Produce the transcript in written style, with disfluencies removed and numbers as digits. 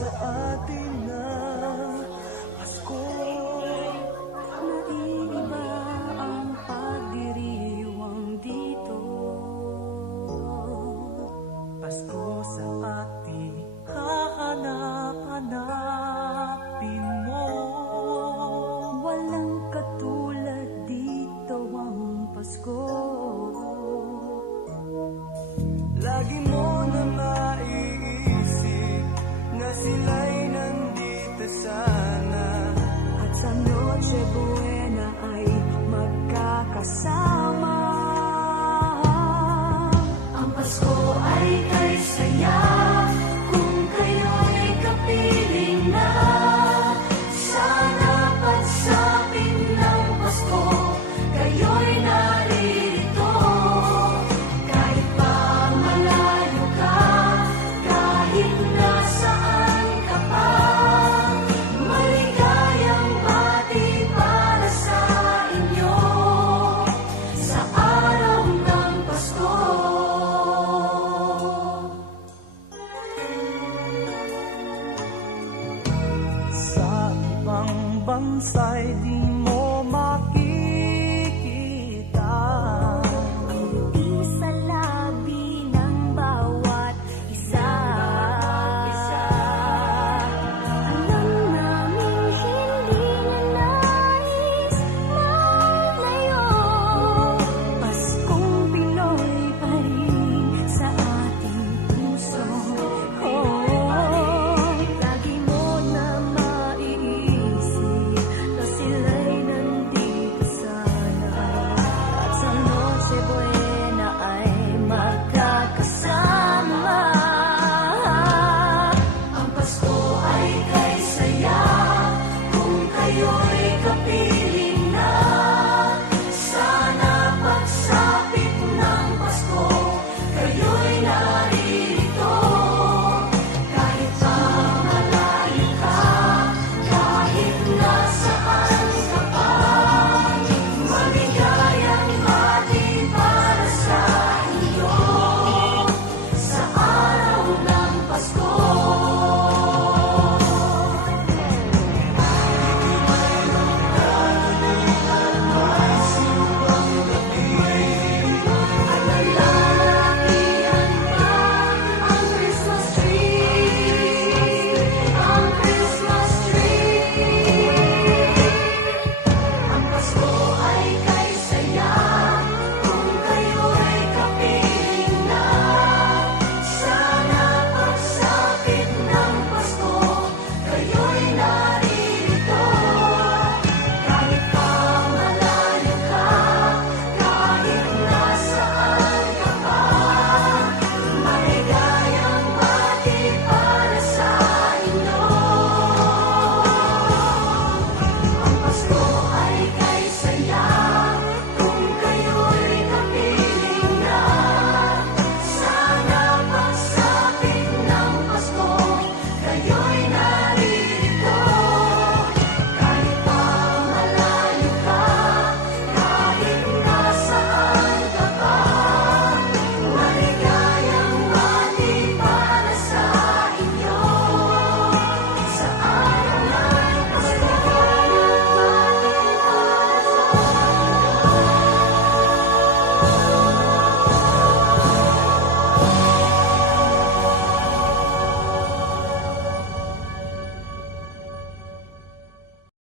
sa atin na Pasko. Naiiba ang pagdiriwang dito. Pasko sa ating hahanap-hanapin mo. Walang katulad dito ang Pasko. Lagi mo na maiisip na sila'y nandito sana, At sa Noche Buena ay magkakasama. Ang Pasko ay kay saya kung kayo'y kapiling na. Sana pagsapit ng Pasko, kayo'y naririto. Kahit pa malayo ka, kahit nasaan ka pa, maligayang bati para sa inyo sa araw ng Pasko. sa ibang bansa'y di mo makikita. Ngiti sa labi ng bawat isa. Alam naming hindi na nais maglayo. Paskong Pinoy pa rin sa ating puso. Lagi mo na maiisip na sila'y nandito sana. At sa Noche Buena ay magkakasama. Ang Pasko ay kay saya kung kayo'y kapiling na. Sana pagsapit ng Pasko, kayo'y naririto. Kahit pa malayo ka, kahit nasaan ka pa, maligayang bati para sa iyo sa araw ng Pasko.